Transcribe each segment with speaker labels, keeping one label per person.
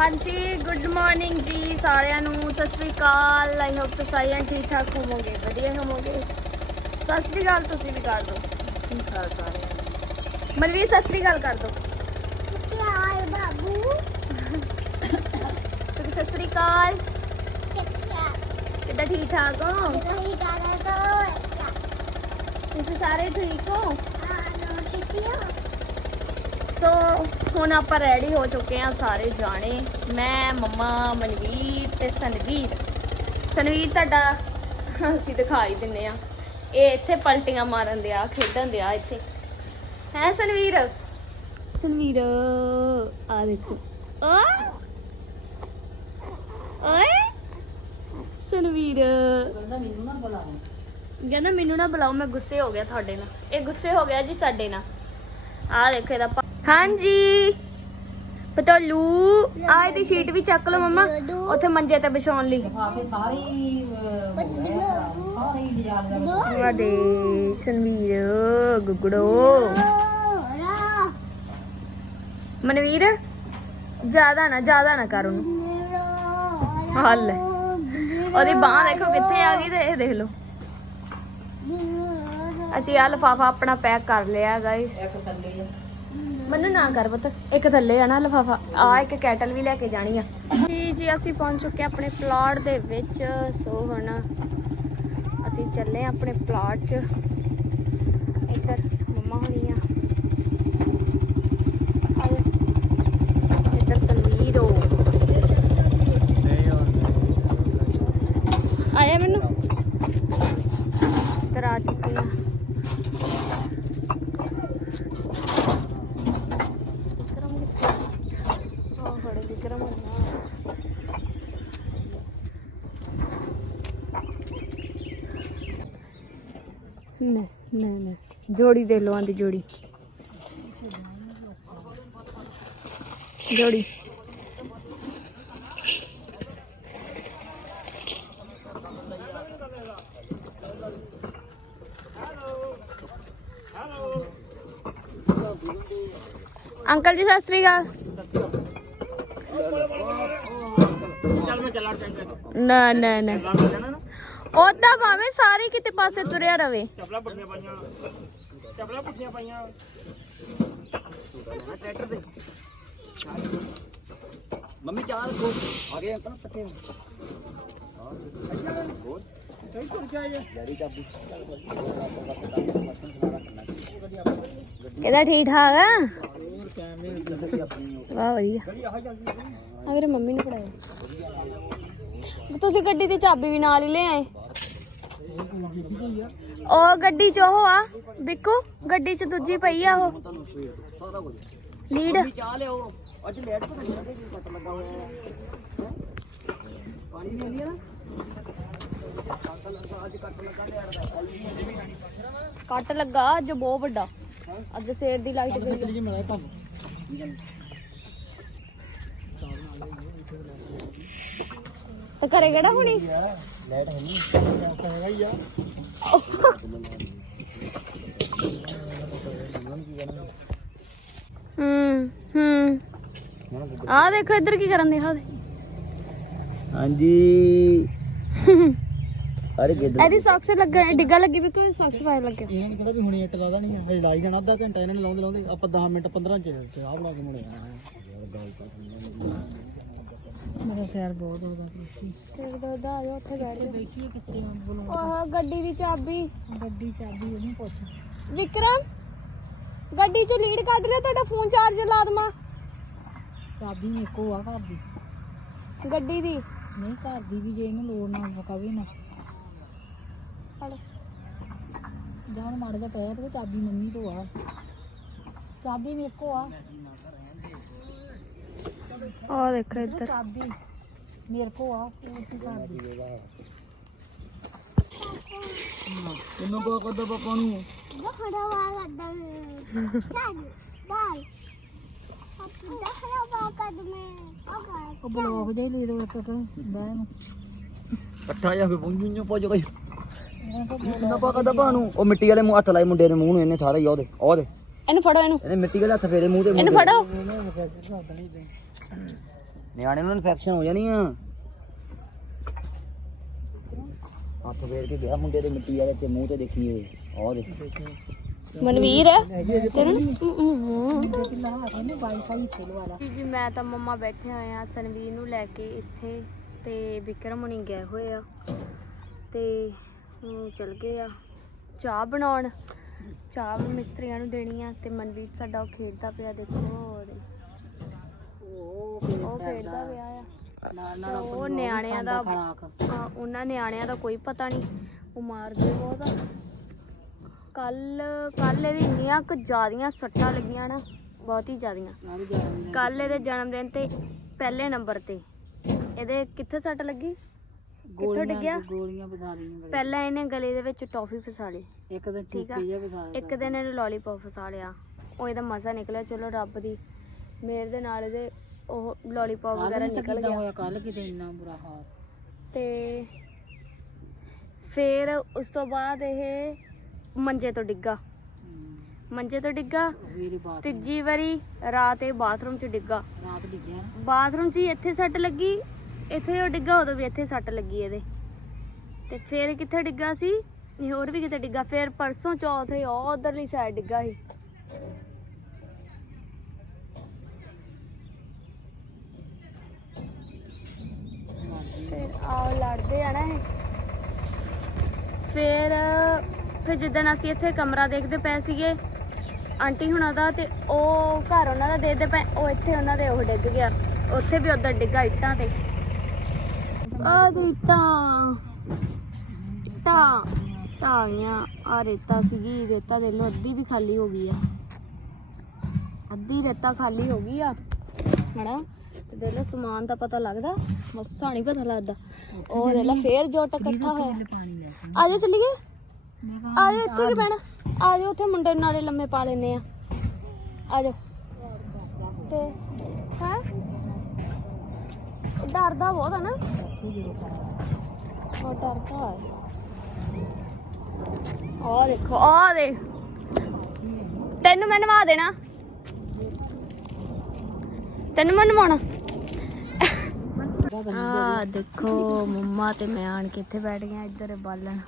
Speaker 1: ਹਾਂਜੀ good morning ਜੀ ਸਾਰਿਆਂ ਨੂੰ ਸਤਿ ਸ੍ਰੀ ਅਕਾਲ। ਆਈ ਹੋਪ ਤੁਸੀਂ ਸਾਰਿਆਂ ਠੀਕ ਠਾਕ ਹੋਵੋਗੇ ਵਧੀਆ ਹੋਵੋਗੇ। ਸਤਿ ਸ੍ਰੀ ਅਕਾਲ ਤੁਸੀਂ ਵੀ ਕਰ ਦਿਓ। ਸਤਿ ਸ੍ਰੀ ਅਕਾਲ ਸਾਰਿਆਂ ਮਨਵੀਰ ਸਤਿ ਸ੍ਰੀ ਅਕਾਲ ਕਰ ਦਿਓ।
Speaker 2: ਪਿਆਰ ਬਾਬੂ
Speaker 1: ਤੁਸੀਂ ਸਤਿ ਸ੍ਰੀ ਅਕਾਲ। ਕਿੱਦਾਂ ਠੀਕ ਠਾਕ ਹੋ? ਤੁਸੀਂ ਸਾਰੇ ਠੀਕ ਹੋ?
Speaker 2: ਆ ਨੋ
Speaker 1: ਸੋ ਹੁਣ ਆਪਾਂ ਰੈਡੀ ਹੋ ਚੁੱਕੇ ਹਾਂ ਸਾਰੇ ਜਾਣੇ। ਮੈਂ ਮੰਮਾ ਮਨਵੀਰ ਤੇ ਸਨਵੀਰ ਸਨਵੀਰ ਤੁਹਾਡਾ ਅਸੀਂ ਦਿਖਾਈ ਦਿੰਨੇ ਆ ਇਹ ਇੱਥੇ ਪਲਟੀਆਂ ਮਾਰਨ ਦਿਆ ਖੇਡਣ ਦਿਆ ਇੱਥੇ। ਹੈ ਸਨਵੀਰ ਸਨਵੀਰ ਆ ਦੇਖੋ। ਆ ਓਏ ਸਨਵੀਰ ਕਹਿੰਦਾ ਮੈਨੂੰ ਨਾ ਬੁਲਾਓ। ਮੈਂ ਗੁੱਸੇ ਹੋ ਗਿਆ ਤੁਹਾਡੇ ਨਾਲ। ਇਹ ਗੁੱਸੇ ਹੋ ਗਿਆ ਜੀ ਸਾਡੇ ਨਾਲ। ਆ ਦੇਖੋ ਇਹਦਾ ਹਾਂਜੀ। ਪਤੋਲੂ ਆ ਇਹਦੀ ਸ਼ੀਟ ਵੀ ਚੱਕ ਲਓ ਮਮਾ। ਉੱਥੇ ਮੰਜੇ ਤੇ ਵਿਛਾਉਣ ਲਈ।
Speaker 3: ਦਾ
Speaker 1: ਆ ਦੇ। ਸਨਵੀਰ ਗੁੱਗੜੋ। ਮਨਵੀਰ ਜ਼ਿਆਦਾ ਨਾ ਜ਼ਿਆਦਾ ਨਾ ਕਰ ਉਹਨੂੰ। ਹੱਲ। ਉਹਦੀ ਬਾਹ ਦੇਖੋ ਕਿੱਥੇ ਆ ਗਈ ਤੇ ਇਹ ਦੇਖ ਲਓ। ਅਸੀਂ ਆ ਲਫਾਫਾ ਆਪਣਾ ਪੈਕ ਕਰ ਲਿਆ ਗਾਇਸ
Speaker 3: ਇੱਕ ਥੱਲੇ ਆ।
Speaker 1: ਮੈਨੂੰ ਨਾ ਕਰ ਪੁੱਤ, ਇੱਕ ਥੱਲੇ ਆ ਨਾ ਲਫਾਫਾ, ਆ ਇੱਕ ਕੈਟਲ ਵੀ ਲੈ ਕੇ ਜਾਣੀ ਆ। ਜੀ ਜੀ, ਅਸੀਂ ਪਹੁੰਚ ਚੁੱਕੇ ਹਾਂ ਆਪਣੇ ਪਲਾਟ ਦੇ ਵਿੱਚ, ਸੋ ਹੁਣ ਅਸੀਂ ਚੱਲੇ ਹਾਂ ਆਪਣੇ ਪਲਾਟ 'ਚ। ਇੱਧਰ ਮੰਮਾ ਹੋਣੀ ਆ ਆਏ ਇੱਧਰ ਸੰਵੀਰੋ ਆਇਆ ਮੈਨੂੰ ਇੱਧਰ ਆ ਚੁੱਕੀ ਆ ਵਿਕਰਮ ਕਿੱਥੇ ਆ ਖੜੇ ਵਿਕਰਮ ਹੋਣਾ ਨਾ ਨਾ ਨਾ ਜੋੜੀ ਦੇ ਲੋ ਆਂਦੀ ਜੋੜੀ। ਜੋੜੀ। ਅੰਕਲ ਜੀ, ਸਤਿ ਸ੍ਰੀ ਅਕਾਲ। ਨਾ ਨਾ ਨਾ। ਉਹਦਾ ਭਾਵੇਂ ਸਾਰੇ ਕਿਤੇ ਪਾਸੇ ਤੁਰਿਆ ਰਵੇ।
Speaker 4: ਚਪਲਾ ਪੁੱਠੀਆਂ ਪਾਈਆਂ ਚਪਲਾ ਪੁੱਠੀਆਂ ਪਾਈਆਂ। ਟਰੈਕਟਰ ਤੇ ਮੰਮੀ ਚਾਰ ਕੋ ਆ ਗਏ ਅੰਕਲ ਪੱਠੇ ਸਹੀ ਤੁਰ ਚਾਬੀ
Speaker 1: ਕਿਹਦਾ ਠੀਕ ਠਾਕ ਆ?
Speaker 4: ਹੋਰ ਕੈਮਰੇ ਦੀ ਆਪਣੀ
Speaker 1: ਵਾਹ ਵਧੀਆ। ਅਗਰ ਮੰਮੀ ਨੂੰ ਫੜਾਇਆ। ਤੁਸੀਂ ਗੱਡੀ ਦੀ ਚਾਬੀ ਵੀ ਨਾਲ ਹੀ ਲੈ ਆਏ। ਉਹ ਗੱਡੀ ਚ ਉਹ ਆ, ਬਿੱਕੂ, ਗੱਡੀ ਚ ਦੂਜੀ ਪਈ ਆ ਉਹ। ਲੀਡ।
Speaker 4: ਚਾਹ ਲਿਆਓ ਅੱਜ ਲੈਟ ਪਤਾ ਨਹੀਂ ਕੱਟ ਲੱਗਾ ਹੋਇਆ ਪਾਣੀ ਵੀ ਆਂਦੀ ਨਾ ਕੱਟ ਲੱਗਾ ਅੱਜ
Speaker 1: ਬਹੁਤ ਵੱਡਾ। ਅੱਜ ਸਵੇਰ ਦੀ ਲਾਈਟ ਗਈ ਆ। ਤੇ ਘਰੇ ਕਿਹੜਾ ਹੁਣੀ?
Speaker 4: ਲੈਟ ਹੈ ਨਹੀਂ ਤਾਂ ਹੈਗਾ ਹੀ। ਆ
Speaker 1: ਹੂੰ ਹੂੰ ਆ ਦੇਖੋ ਇੱਧਰ ਕੀ ਕਰਨ ਦੇ ਹਾਂ
Speaker 4: ਹਾਂਜੀ। ਅਰੇ ਗਿੱਦ
Speaker 1: ਇਹਦੀ ਸੌਕਸ ਲੱਗਣ ਡਿੱਗਾ ਲੱਗੀ ਵੀ ਕੋਈ ਸੌਕਸ ਪਾਇ ਲੱਗੇ।
Speaker 4: ਇਹ ਨਹੀਂ ਕਹਿੰਦਾ ਵੀ ਹੁਣੇ ਇੱਟ ਲਾਦਾ ਨਹੀਂ ਹਜੇ ਲਾਈ ਜਾਣਾ ਅੱਧਾ ਘੰਟਾ ਇਹਨਾਂ ਨੇ ਲਾਉਂਦੇ ਲਾਉਂਦੇ ਆਪਾਂ 10 ਮਿੰਟ 15 ਚ ਚਾਹ ਬਣਾ ਕੇ ਮੁੜੇ। ਆਣਾ
Speaker 3: ਮੇਰਾ ਸਿਰ ਬਹੁਤ ਹੋਦਾ
Speaker 1: ਸਿਰ ਦਰਦ ਆ ਜਾ ਉੱਥੇ ਬੈਠ ਜਾ।
Speaker 3: ਦੇਖੀਏ ਕਿੱਥੇ ਆ ਬੋਲੋ
Speaker 1: ਆਹ ਗੱਡੀ ਦੀ ਚਾਬੀ।
Speaker 3: ਗੱਡੀ ਚਾਬੀ ਉਹਨੂੰ ਪੁੱਛ।
Speaker 1: ਵਿਕਰਮ ਗੱਡੀ ਚੋਂ ਲੀਡ ਕੱਢ ਲਿਆ ਤੁਹਾਡਾ ਫੋਨ ਚਾਰਜਰ ਲਾ ਦਮਾ
Speaker 3: ਚਾਬੀ ਮੇਰੇ ਕੋ ਆ ਘਰ ਦੀ।
Speaker 1: ਗੱਡੀ ਦੀ।
Speaker 3: ਨਹੀਂ ਘਰ ਦੀ ਵੀ ਜੇ ਇਹਨੂੰ ਲੋੜ ਨਾ ਪਕਾਵੇ ਨਾ।
Speaker 1: ਫੜ।
Speaker 3: ਜਾਂ ਉਹਨੂੰ ਮਾੜਾ ਜਿਹਾ ਕਹਿਆ ਤੇ ਚਾਬੀ ਮੰਮੀ ਤੋਂ ਆ। ਚਾਬੀ ਮੇਰੇ ਕੋ ਆ।
Speaker 1: ਆ ਦੇਖ ਇੱਧਰ।
Speaker 3: ਚਾਬੀ। ਮੇਰੇ ਕੋ ਆ ਉਹ ਕੀ ਘਰ ਦੀ।
Speaker 4: ਤੈਨੂੰ ਕੋ ਕਦੋਂ ਪਾਪਾ ਨੂੰ?
Speaker 2: ਦਖੜਾ ਵਾਲਾ ਦਮ ਚੱਲ ਬਾਲ ਦਖੜਾ ਵਾਲਾ ਕਦਮੇ।
Speaker 3: ਉਹ ਲੈ ਦੋ ਇੱਕ ਇੱਕ ਬਹਿ ਨੂੰ।
Speaker 4: ਇਕੱਠਾ ਜਾ ਕੇ ਪੁੰਜੂ ਪੋ ਜੋ ਨਾ ਪਾ ਕਦਾ ਨੂੰ ਉਹ ਮਿੱਟੀ ਵਾਲੇ ਮੂੰਹ ਹੱਥ ਲਾਏ ਮੁੰਡੇ ਦੇ ਮੂੰਹ ਨੂੰ ਇਹਨੇ ਸਾਰੇ ਹੀ ਉਹਦੇ ਉਹਦੇ।
Speaker 1: ਇਹਨੂੰ ਫੜੋ ਇਹਨੂੰ।
Speaker 4: ਇਹਨੇ ਮਿੱਟੀ ਵਾਲੇ ਹੱਥ ਫੇਰੇ ਮੂੰਹ ਤੇ
Speaker 1: ਇਹਨੂੰ ਫੜੋ।
Speaker 4: ਨਿਆਣੇ ਨੂੰ ਇਨਫੈਕਸ਼ਨ ਹੋ ਜਾਣੀ ਆ। ਹੱਥ ਫੇਰ ਕੇ ਗਿਆ ਮੁੰਡੇ ਦੇ ਮਿੱਟੀ ਵਾਲੇ ਤੇ ਮੂੰਹ ਤੇ ਦੇਖੀਏ ਆਹ ਦੇਖ।
Speaker 1: ਮਨਵੀਰ ਜੀ ਜੀ ਮੈਂ ਤਾਂ ਮੰਮਾ ਬੈਠੇ ਹੋਏ ਆ ਸਨਵੀਰ ਨੂੰ ਲੈ ਕੇ ਇੱਥੇ ਤੇ ਵਿਕਰਮ ਹੁਣੀ ਗਏ ਹੋਏ ਆ। ਤੇ ਉਹ ਚਲ ਗਏ ਆ ਚਾਹ ਬਣਾਉਣ। ਚਾਹ ਵੀ ਮਿਸਤਰੀਆਂ ਨੂੰ ਦੇਣੀ ਆ ਤੇ ਮਨਵੀਰ ਸਾਡਾ ਉਹ ਖੇਡਦਾ ਪਿਆ ਦੇਖੋ ਉਹਦੇ। ਉਹ ਖੇਡਦਾ ਪਿਆ। ਆ।
Speaker 3: ਨਾਲ
Speaker 1: ਤੇ
Speaker 3: ਨਾਲ
Speaker 1: ਉਹ ਨਿਆਣਿਆਂ ਦਾ ਹਾਂ, ਉਹਨਾਂ ਨਿਆਣਿਆਂ ਦਾ ਕੋਈ ਪਤਾ ਨਹੀਂ ਉਹ ਮਾਰਦੇ ਬਹੁਤ ਆ। ਕੱਲ ਕੱਲ ਇਹਦੀ ਇੰਨੀਆਂ ਕੁ ਜ਼ਿਆਦੀਆਂ ਸੱਟਾਂ ਲੱਗੀਆਂ ਨਾ ਬਹੁਤ ਹੀ ਜ਼ਿਆਦੀਆਂ। ਕੱਲ ਇਹਦੇ ਜਨਮ ਦਿਨ ਤੇ ਪਹਿਲੇ ਨੰਬਰ ਤੇ। ਇਹਦੇ ਕਿੱਥੇ ਸੱਟ ਲੱਗੀ? ਕਿੱਥੋਂ ਡਿੱਗਿਆ?
Speaker 3: ਗੋਲੀਆਂ ਬਣਾ ਦੀਆਂ
Speaker 1: ਪਹਿਲਾਂ ਇਹਨੇ ਗਲੇ ਦੇ ਵਿੱਚ ਟੌਫੀ ਫਸਾ ਲਈ।
Speaker 3: ਇੱਕ ਦਿਨ
Speaker 1: ਠੀਕ ਆ।
Speaker 3: ਜਿਹਾ ਬਣਾ
Speaker 1: ਇੱਕ ਦਿਨ ਇਹਨੇ ਲੋਲੀਪੌਪ ਫਸਾ ਲਿਆ। ਉਹ ਇਹਦਾ ਮਜ਼ਾ ਨਿਕਲਿਆ। ਚਲੋ ਰੱਬ ਦੀ ਮੇਰ ਦੇ ਨਾਲ ਇਹਦੇ ਉਹ ਲੋਲੀਪੌਪ ਵਗੈਰਾ ਨਿਕਲ ਗਿਆ।
Speaker 3: ਹੋਇਆ? ਕੱਲ ਕਿਤੇ ਇੰਨਾ ਬੁਰਾ ਹਾਲ।
Speaker 1: ਤੇ ਫਿਰ ਉਸ ਤੋਂ ਬਾਅਦ ਇਹ ਮੰਜੇ ਤੋਂ ਡਿੱਗਾ। ਮੰਜੇ ਤੋਂ ਡਿੱਗਾ।
Speaker 3: ਜ਼ੀਰੀ ਬਾਤ
Speaker 1: ਤੀਜੀ ਵਾਰੀ ਰਾਤ ਇਹ ਬਾਥਰੂਮ 'ਚ ਡਿੱਗਾ।
Speaker 3: ਰਾਤ ਡਿੱਗਿਆ
Speaker 1: ਬਾਥਰੂਮ 'ਚ ਹੀ ਇੱਥੇ ਸੱਟ ਲੱਗੀ। ਇੱਥੇ ਉਹ ਡਿੱਗਾ, ਉਦੋਂ ਵੀ ਇੱਥੇ ਸੱਟ ਲੱਗੀ ਇਹਦੇ। ਤੇ ਫਿਰ ਕਿੱਥੇ ਡਿੱਗਾ ਸੀ? ਇਹ ਹੋਰ ਵੀ ਕਿਤੇ ਡਿੱਗਾ। ਫਿਰ ਪਰਸੋਂ ਚੌਥੇ ਉਹ ਉਧਰਲੀ ਸਾਈਡ ਡਿੱਗਾ ਸੀ। ਫਿਰ ਆਓ ਲੜਦੇ ਆ ਨਾ ਇਹ। ਫਿਰ ਫਿਰ ਜਿੱਦਣ ਅਸੀਂ ਇੱਥੇ ਕਮਰਾ ਦੇਖਦੇ ਪਏ ਸੀਗੇ, ਆਂਟੀ ਹੁਣਾਂ ਦਾ ਤੇ ਉਹ ਘਰ ਉਹਨਾਂ ਦਾ ਦੇਖਦੇ ਪਏ, ਉਹ ਇੱਥੇ ਉਹਨਾਂ ਦੇ ਉਹ ਡਿੱਗ ਗਿਆ। ਉੱਥੇ ਵੀ ਉਧਰ ਡਿੱਗਾ ਇੱਟਾਂ ਤੇ। ਆ ਦੀ ਇੱਟਾਂ ਇੱਟਾਂ ਇੱਟਾਂ ਆ ਰੇਤਾ ਸੀਗੀ, ਰੇਤਾ ਦੇ ਲੋ ਅੱਧੀ ਵੀ ਖਾਲੀ ਹੋ ਗਈ ਆ। ਅੱਧੀ ਰੇਤਾ ਖਾਲੀ ਹੋ ਗਈ ਆ ਹਣਾ ਤੇ ਦੇ ਲੋ ਸਮਾਨ ਦਾ ਪਤਾ ਲੱਗਦਾ, ਮੱਸਾ ਨਹੀਂ ਪਤਾ ਲੱਗਦਾ। ਉਹ ਦੇ ਲੋ ਫੇਰ ਜੋਟ ਇਕੱਠਾ ਹੋਇਆ।
Speaker 3: ਪਾਣੀ
Speaker 1: ਆ ਜਾ ਚੱਲੀਏ? ਆ ਜਾ ਇੱਥੇ ਕਿ ਬਹਿਣਾ ਆ ਜਾ ਉੱਥੇ ਮੁੰਡੇ ਨਾਲੇ ਲੰਮੇ ਪਾ ਲੈਨੇ ਆ। ਆ ਜਾ ਤੇ, ਹੈ? ਡਰਦਾ ਬਹੁਤ ਆ ਨਾ। ਉਹ ਡਰਦਾ ਹੈ ਆ ਦੇਖੋ ਆ ਦੇ ਤੈਨੂੰ ਮੈਂ ਨਵਾ ਦੇਣਾ। ਤੈਨੂੰ ਮੈਂ ਨਵਾਉਣਾ। ਆ ਦੇਖੋ ਮੰਮਾ ਤੇ ਮੈਂ ਆਣ ਕੇ ਇੱਥੇ ਬੈਠ ਗਿਆ ਇੱਧਰ ਬਾਲਣ।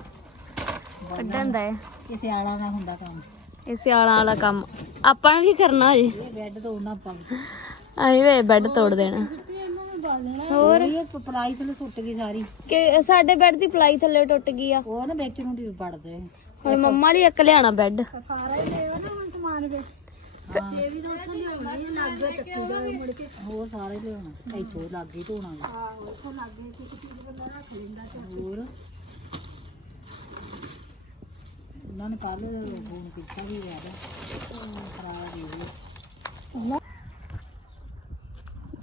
Speaker 1: ਕੱਢਣ ਦਾ ਹੈ
Speaker 3: ਕਿਸੇ ਆਲਾ ਨਾ ਹੁੰਦਾ ਕੰਮ।
Speaker 1: ਇਹ ਸਿਆਲਾਂ ਵਾਲਾ ਕੰਮ। ਆਪਾਂ ਨੇ ਕੀ ਕਰਨਾ ਜੀ
Speaker 3: ਇਹ ਬੈੱਡ ਤੋਂ ਉਹਨਾਂ ਪਾ
Speaker 1: ਅਸੀਂ ਵੇ ਬੈੱਡ ਤੋੜ ਦੇਣਾ। ਹੋਰ?
Speaker 3: ਇਹ ਪਲਾਈ ਥੱਲੇ ਸੁੱਟ ਗਈ ਸਾਰੀ।
Speaker 1: ਕਿ ਸਾਡੇ ਬੈੱਡ ਦੀ ਪਲਾਈ ਥੱਲੇ ਟੁੱਟ ਗਈ ਆ।
Speaker 3: ਉਹ ਨਾ ਵਿੱਚ ਨੂੰ ਢੀਲ ਪੜਦੇ
Speaker 1: ਹੁਣ ਮੰਮਾ ਲਈ ਇੱਕ ਲਿਆਣਾ ਬੈੱਡ।
Speaker 3: ਹੋਰ ਸਾਰੇ ਲਿਆਉਣਾ। ਇੱਥੋਂ ਲੱਗੇ ਧੋਣਾ ਹੋਰ? ਉਹਨਾਂ ਨੇ ਕੱਲ ਫੋਨ ਕੀਤਾ ਵੀ ਯਾਰ ਖਰਾਬ ਹੋ ਗਈ।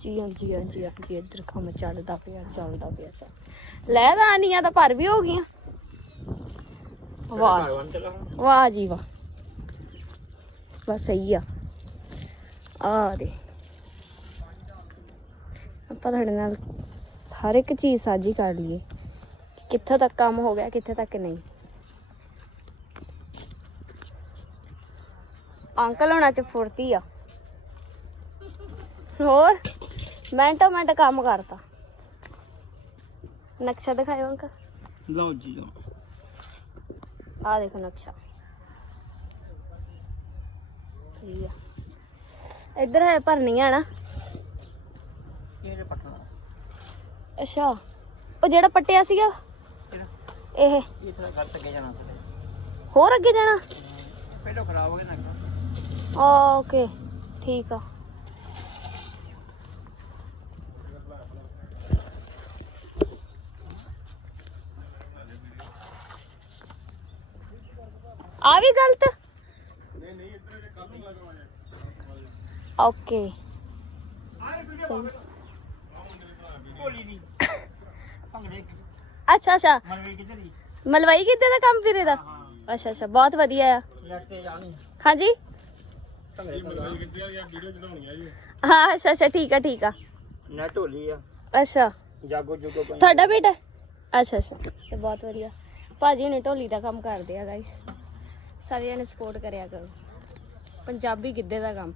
Speaker 1: ਜੀ, ਹਾਂਜੀ ਹਾਂਜੀ ਹਾਂ ਇੱਧਰ ਕੰਮ ਚੱਲਦਾ ਪਿਆ ਚੱਲਦਾ ਪਿਆ ਲੈ ਰਾਨੀਆਂ ਤਾਂ ਭਰ ਵੀ ਹੋ ਗਈਆਂ। ਵਾਹ। ਵਾਹ ਜੀ ਵਾਹ। ਬਸ ਸਹੀ ਆ। ਆ ਦੇ। ਆਪਾਂ ਤੁਹਾਡੇ ਨਾਲ ਹਰ ਇੱਕ ਚੀਜ਼ ਸਾਂਝੀ ਕਰ ਲਈਏ। ਕਿੱਥੇ ਤੱਕ ਕੰਮ ਹੋ ਗਿਆ, ਕਿੱਥੇ ਤੱਕ ਨਹੀਂ। ਅੰਕਲ ਹੋਣਾ ਚ ਫੁਰਤੀ ਆ। ਹੋਰ? ਮਿੰਟੋ ਮਿੰਟ ਕੰਮ ਕਰਤਾ। ਨਕਸ਼ਾ ਦਿਖਾਇਓ ਅੰਕਲ।
Speaker 4: ਲਓ ਜੀ ਲਓ।
Speaker 1: ਆ ਦੇਖੋ ਨਕਸ਼ਾ। ਸਹੀ ਆ। ਇੱਧਰ ਹੈ ਭਰਨੀਆਂ ਨਾ।
Speaker 4: ਇਹ ਪਟਣਾ।
Speaker 1: ਅੱਛਾ। ਉਹ ਜਿਹੜਾ ਪੱਟਿਆ ਸੀਗਾ। ਇਹ।
Speaker 4: ਇਹ ਥੋੜਾ ਗਲਤ ਅੱਗੇ ਜਾਣਾ
Speaker 1: ਹੋਰ ਅੱਗੇ ਜਾਣਾ?
Speaker 4: ਪਹਿਲਾਂ ਖਰਾਬ ਹੋ ਗਿਆ ਨਾ।
Speaker 1: ਓਕੇ ਠੀਕ ਆ। ਆ ਵੀ ਗਲਤ? ਓਕੇ। ਅੱਛਾ ਅੱਛਾ।
Speaker 4: ਮਨਵੀਰ ਕਿੱਧਰ ਹੀ
Speaker 1: ਮਲਵਾਈ ਕਿੱਦਾਂ ਦਾ ਕੰਮ ਵੀਰੇ ਦਾ? ਅੱਛਾ ਅੱਛਾ ਬਹੁਤ ਵਧੀਆ ਆ। ਹਾਂਜੀ? ਹਾਂ ਅੱਛਾ ਅੱਛਾ ਠੀਕ ਆ ਠੀਕ ਆ।
Speaker 4: ਨੈਟ ਹੋਲੀ ਆ।
Speaker 1: ਅੱਛਾ।
Speaker 4: ਜਾਗੋ ਜੁਗੋ
Speaker 1: ਤੁਹਾਡਾ ਬੇਟਾ? ਅੱਛਾ ਅੱਛਾ ਬਹੁਤ ਵਧੀਆ। ਭਾਜੀ ਨੇ ਢੋਲੀ ਦਾ ਕੰਮ ਕਰਦੇ ਆ ਗਾਇਸ ਸਾਰਿਆਂ ਨੇ ਸਪੋਰਟ ਕਰਿਆ ਕਰੋ। ਪੰਜਾਬੀ ਗਿੱਧੇ ਦਾ ਕੰਮ।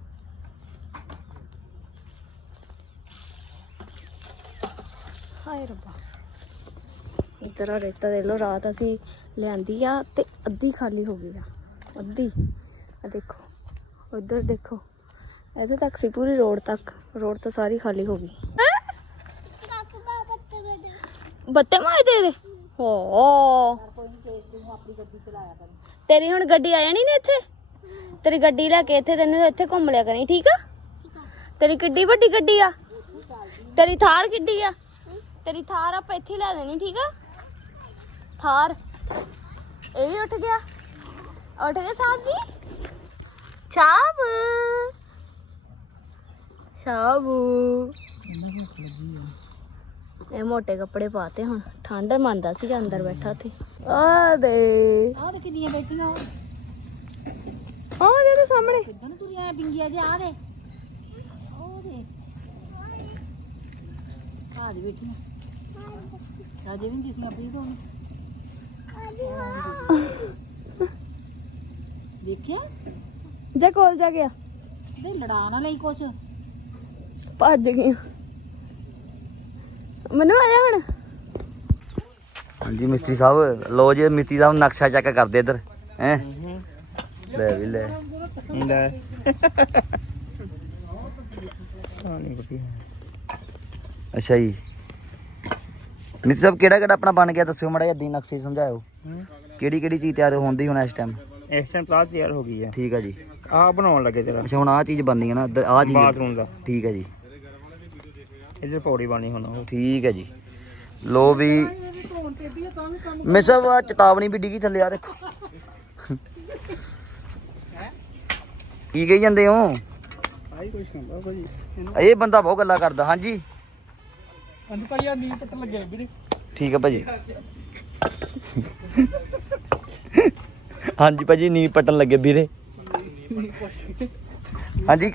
Speaker 1: ਹਾਏ ਰੱਬਾ। ਇੱਧਰ ਆ ਰੇਤਾ ਦੇ ਲੋ ਰਾਤ ਅਸੀਂ ਲਿਆਂਦੀ ਆ ਤੇ ਅੱਧੀ ਖਾਲੀ ਹੋ ਗਈ ਆ। ਅੱਧੀ। ਆ ਦੇਖੋ, ਉਧਰ ਦੇਖੋ। ਇੱਥੇ ਤੱਕ ਸੀ ਪੂਰੀ ਰੋਡ ਤੱਕ। ਰੋਡ ਤਾਂ ਸਾਰੀ ਖਾਲੀ ਹੋ ਗਈ।
Speaker 2: ਕਾਕੂ ਬਾਬਾ ਤੇ ਬੇਟੇ
Speaker 1: ਬੱਤੇ ਮਾਏ ਤੇਰੇ ਹੋ। ਤੇਰੀ ਹੁਣ ਗੱਡੀ ਆ ਜਾਣੀ ਨੇ ਇੱਥੇ? ਤੇਰੀ ਗੱਡੀ ਲੈ ਕੇ ਇੱਥੇ, ਤੈਨੂੰ ਇੱਥੇ ਘੁੰਮ ਲਿਆ ਕਰੀ ਠੀਕ ਆ? ਤੇਰੀ ਕਿੱਡੀ ਵੱਡੀ ਗੱਡੀ ਆ? ਤੇਰੀ ਥਾਰ ਕਿੱਡੀ ਆ? ਤੇਰੀ ਥਾਰ ਆਪਾਂ ਇੱਥੇ ਹੀ ਲੈ ਦੇਣੀ, ਠੀਕ ਆ? ਥਾਰ। ਇਹ ਵੀ ਉੱਠ ਗਿਆ। ਉੱਠ ਗਿਆ ਸਾਹਿਬ ਜੀ? ਸ਼ਾਬ ਸ਼ਾਬੂ ਇਹ ਮੋਟੇ ਕੱਪੜੇ ਪਾਤੇ ਹੁਣ। ਠੰਡ ਮੰਨਦਾ ਸੀ ਅੰਦਰ ਬੈਠਾ ਤੇ ਆ ਦੇ।
Speaker 3: ਆਹ ਤੇ ਕਿੰਨੀਆਂ ਬੈਠੀਆਂ
Speaker 1: ਆ ਦੇ ਤੇ ਸਾਹਮਣੇ।
Speaker 3: ਕਿੱਦਾਂ ਨੂੰ ਤੁਰੀਆਂ ਡਿੰਗੀਆਂ ਜੇ ਆ ਦੇ। ਉਹ ਦੇ। ਆ ਦੇ ਬੈਠੀਆਂ। ਰਾਜੇ ਵੀ ਜਿਸ ਨਾਲ ਪਈ ਤੋਂ ਦੇਖਿਆ?
Speaker 1: ਜਾ ਕੋਲ ਜਾ ਗਿਆ।
Speaker 3: ਤੇ ਲੜਾ ਨਾ ਲਈ ਕੁਛ।
Speaker 1: ਭੱਜ ਗਈ ਮੈਨੂੰ ਆ ਜਾ ਹੁਣ।
Speaker 4: ਹਾਂਜੀ ਮਿਸਤਰੀ ਸਾਹਿਬ ਲੋ ਜੀ ਮਿਸਤਰੀ ਸਾਹਿਬ ਨਕਸ਼ਾ ਚੈੱਕ ਕਰਦੇ ਇੱਧਰ ਹੈ? ਲੈ ਵੀ ਲੈ। ਲੈ। ਅੱਛਾ ਜੀ। ਮਿਸਤਰੀ ਸਾਹਿਬ ਕਿਹੜਾ ਕਿਹੜਾ ਆਪਣਾ ਬਣ ਗਿਆ ਦੱਸਿਓ ਮੜਾ ਜੱਦੀ ਨਕਸ਼ੇ ਸਮਝਾਇਓ। ਕਿਹੜੀ ਕਿਹੜੀ ਚੀਜ਼ ਤਿਆਰ ਹੁੰਦੀ ਹੁਣ ਇਸ ਟਾਈਮ
Speaker 5: ਇਸ ਟਾਈਮ ਪਲਾਸ ਤਿਆਰ ਹੋ ਗਈ ਹੈ
Speaker 4: ਠੀਕ ਹੈ ਜੀ।
Speaker 5: ਆਹ ਬਣਾਉਣ ਲੱਗੇ ਤੇਰਾ
Speaker 4: ਅੱਛਾ ਹੁਣ ਆਹ ਚੀਜ਼ ਬਣਨੀ ਹੈ ਨਾ ਆਹ ਚੀਜ਼
Speaker 5: ਬਾਥਰੂਮ ਦਾ।
Speaker 4: ਠੀਕ ਹੈ ਜੀ।
Speaker 5: ਇਧਰ ਪੌੜੀ ਬਣੀ ਹੁਣ ਉਹ
Speaker 4: ਠੀਕ ਹੈ ਜੀ। ਲੋ ਵੀ ਮੈਂ ਸਭ ਆ ਚੇਤਾਵਨੀ ਵੀ ਡਿੱਗੀ ਥੱਲੇ ਆ ਦੇਖੋ। ਕੀ ਕਹੀ ਜਾਂਦੇ ਹੋ?
Speaker 5: ਆਈ ਕੁਛ ਹੁੰਦਾ ਭਾਜੀ
Speaker 4: ਇਹ ਬੰਦਾ ਬਹੁਤ ਗੱਲਾਂ ਕਰਦਾ, ਹਾਂਜੀ?
Speaker 5: ਅੰਦਰ ਭਾਜੀ ਆ ਨੀ ਪੱਟ ਲੱਗੇ ਵੀਰੇ
Speaker 4: ਠੀਕ ਹੈ ਭਾਜੀ। ਹਾਂਜੀ ਭਾਜੀ ਨੀਂਹ ਪੱਟਣ ਲੱਗੇ ਵੀਰੇ। ਹਾਂਜੀ।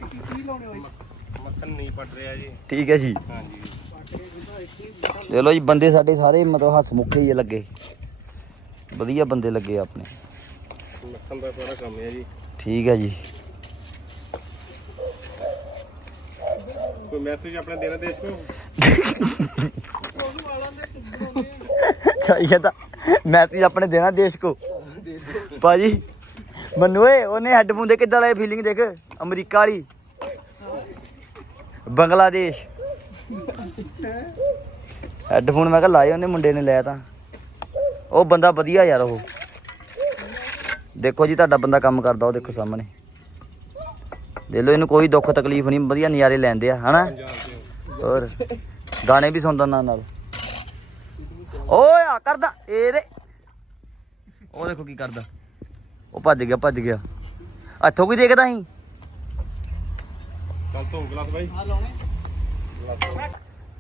Speaker 5: ਪੱਟ ਰਿਹਾ ਜੀ।
Speaker 4: ਠੀਕ ਹੈ ਜੀ।
Speaker 5: ਹਾਂਜੀ।
Speaker 4: ਚਲੋ ਜੀ ਬੰਦੇ ਸਾਡੇ ਸਾਰੇ ਮਤਲਬ ਹੱਸ ਮੁੱਖੇ ਹੀ ਲੱਗੇ। ਵਧੀਆ ਬੰਦੇ ਲੱਗੇ ਆਪਣੇ।
Speaker 5: ਮੱਖਣ ਦਾ ਸਾਰਾ ਕੰਮ ਹੈ ਜੀ।
Speaker 4: ਠੀਕ ਹੈ ਜੀ।
Speaker 5: ਕੋਈ ਮੈਸੇਜ ਆਪਣੇ ਦੇਣਾ ਦੇਸ਼ ਕੋ
Speaker 4: ਇਹ ਤਾਂ ਮੈਸੇਜ ਆਪਣੇ ਦੇਣਾ ਦੇਸ਼ ਕੋ। ਭਾਜੀ ਮੈਨੂੰ ਉਹਨੇ ਹੈੱਡਫੋਨ ਦੇ ਕਿੱਦਾਂ ਲਾਏ ਫੀਲਿੰਗ ਦੇਖ? ਅਮਰੀਕਾ ਵਾਲੀ। ਬੰਗਲਾਦੇਸ਼। ਹੈੱਡਫੋਨ ਮੈਂ ਕਿਹਾ ਲਾਏ ਉਹਨੇ, ਮੁੰਡੇ ਨੇ ਲਿਆ ਤਾਂ। ਉਹ ਬੰਦਾ ਵਧੀਆ ਯਾਰ ਉਹ। ਦੇਖੋ ਜੀ, ਤੁਹਾਡਾ ਬੰਦਾ ਕੰਮ ਕਰਦਾ ਉਹ ਦੇਖੋ ਸਾਹਮਣੇ। ਦੇ ਲੋ ਇਹਨੂੰ ਕੋਈ ਦੁੱਖ ਤਕਲੀਫ ਨਹੀਂ, ਵਧੀਆ ਨਜ਼ਾਰੇ ਲੈਂਦੇ ਆ, ਹਨਾ? ਹੋਰ, ਗਾਣੇ ਵੀ ਸੁਣਦਾ ਨਾਲ ਨਾਲ। ਓਏ ਆ, ਕਰਦਾ ਏ ਰੇ ਉਹ ਦੇਖੋ ਕੀ ਕਰਦਾ। ਉਹ ਭੱਜ ਗਿਆ ਭੱਜ ਗਿਆ। ਹੱਥੋਂ ਕੀ ਦੇਖਦਾ ਸੀ
Speaker 5: ਚੱਲ ਤੋਂ ਗਲਾਸ ਬਾਈ।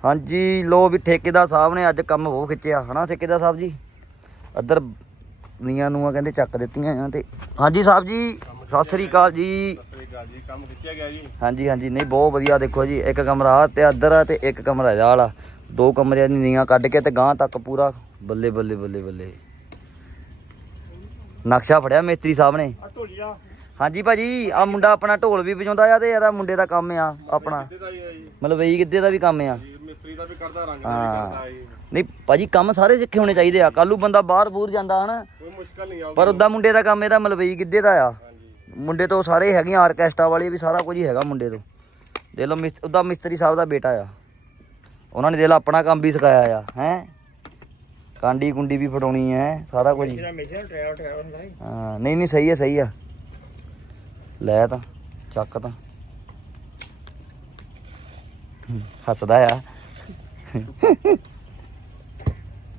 Speaker 4: ਹਾਂਜੀ ਲੋ ਵੀ ਠੇਕੇਦਾਰ ਸਾਹਿਬ ਨੇ ਅੱਜ ਕੰਮ ਬਹੁਤ ਖਿੱਚਿਆ ਹਨਾ ਠੇਕੇਦਾਰ ਸਾਹਿਬ ਜੀ? ਇੱਧਰ ਨੀਆਂ ਨੂਆਂ ਕਹਿੰਦੇ ਚੱਕ ਦਿੱਤੀਆਂ ਆ ਤੇ। ਹਾਂਜੀ ਸਾਹਿਬ ਜੀ ਸਤਿ ਸ੍ਰੀ ਅਕਾਲ ਜੀ।
Speaker 5: ਸ੍ਰੀ ਅਕਾਲ ਜੀ ਕੰਮ ਖਿੱਚਿਆ ਗਿਆ ਜੀ।
Speaker 4: ਹਾਂਜੀ ਹਾਂਜੀ ਨਹੀਂ ਬਹੁਤ ਵਧੀਆ ਦੇਖੋ ਜੀ ਇੱਕ ਕਮਰਾ ਤੇ ਇੱਧਰ ਆ ਤੇ ਇੱਕ ਕਮਰਾ ਇਹਦਾ ਵਾਲਾ ਦੋ ਕਮਰਿਆਂ ਦੀ ਨੀਆਂ ਕੱਢ ਕੇ ਤੇ ਗਾਂ ਤੱਕ ਪੂਰਾ ਬੱਲੇ ਬੱਲੇ ਬੱਲੇ ਬੱਲੇ। ਨਕਸ਼ਾ ਫੜਿਆ ਮਿਸਤਰੀ ਸਾਹਿਬ ਨੇ। ਹਾਂਜੀ ਭਾਜੀ ਆ ਮੁੰਡਾ ਆਪਣਾ ਢੋਲ ਵੀ ਵਜਾਉਂਦਾ ਆ ਤੇ ਇਹਦਾ ਮੁੰਡੇ ਦਾ ਕੰਮ ਆ ਆਪਣਾ। ਮਤਲਬ ਇਹ ਗਿੱਧੇ ਦਾ ਵੀ ਕੰਮ ਆ।
Speaker 5: ਜੀ, ਮਿਸਤਰੀ ਦਾ ਵੀ ਕਰਦਾ ਰੰਗ ਦਾ ਵੀ ਕਰਦਾ ਜੀ।
Speaker 4: ਨਹੀਂ ਭਾਜੀ ਕੰਮ ਸਾਰੇ ਸਿੱਖੇ ਹੋਣੇ ਚਾਹੀਦੇ ਆ। ਕੱਲੂ ਬੰਦਾ ਬਾਹਰ ਬੂਰ ਜਾਂਦਾ ਹਨਾ।
Speaker 5: ਕੋਈ ਮੁਸ਼ਕਲ ਨਹੀਂ ਆਊਗੀ।
Speaker 4: ਪਰ ਉਦਾਂ ਮੁੰਡੇ ਦਾ ਕੰਮ ਇਹਦਾ ਮਲਵਈ ਗਿੱਧੇ ਦਾ ਆ।
Speaker 5: ਹਾਂਜੀ।
Speaker 4: ਮੁੰਡੇ ਤੋਂ ਸਾਰੇ ਹੈਗੀਆਂ ਆਰਕੈਸਟਰਾ ਵਾਲੇ ਵੀ ਸਾਰਾ ਕੁਝ ਹੀ ਹੈਗਾ ਮੁੰਡੇ ਤੋਂ। ਦੇ ਲੋ ਮਿਸ ਉਦਾਂ ਮਿਸਤਰੀ ਸਾਹਿਬ ਦਾ ਬੇਟਾ ਆ। ਉਹਨਾਂ ਨੇ ਦੇ ਲਾ ਆਪਣਾ ਕੰਮ ਵੀ ਸਿਖਾਇਆ ਆ ਹੈ। ਕਾਂਡੀ ਕੁੰਡੀ ਵੀ ਫੜਾਉਣੀ ਹੈ ਸਾਰਾ ਕੁਝ। ਹਾਂ ਨਹੀਂ ਨਹੀਂ ਸਹੀ ਹੈ ਸਹੀ ਆ। ਲੈ ਤਾਂ, ਚੱਕ ਤਾਂ। ਹੱਸਦਾ ਆ।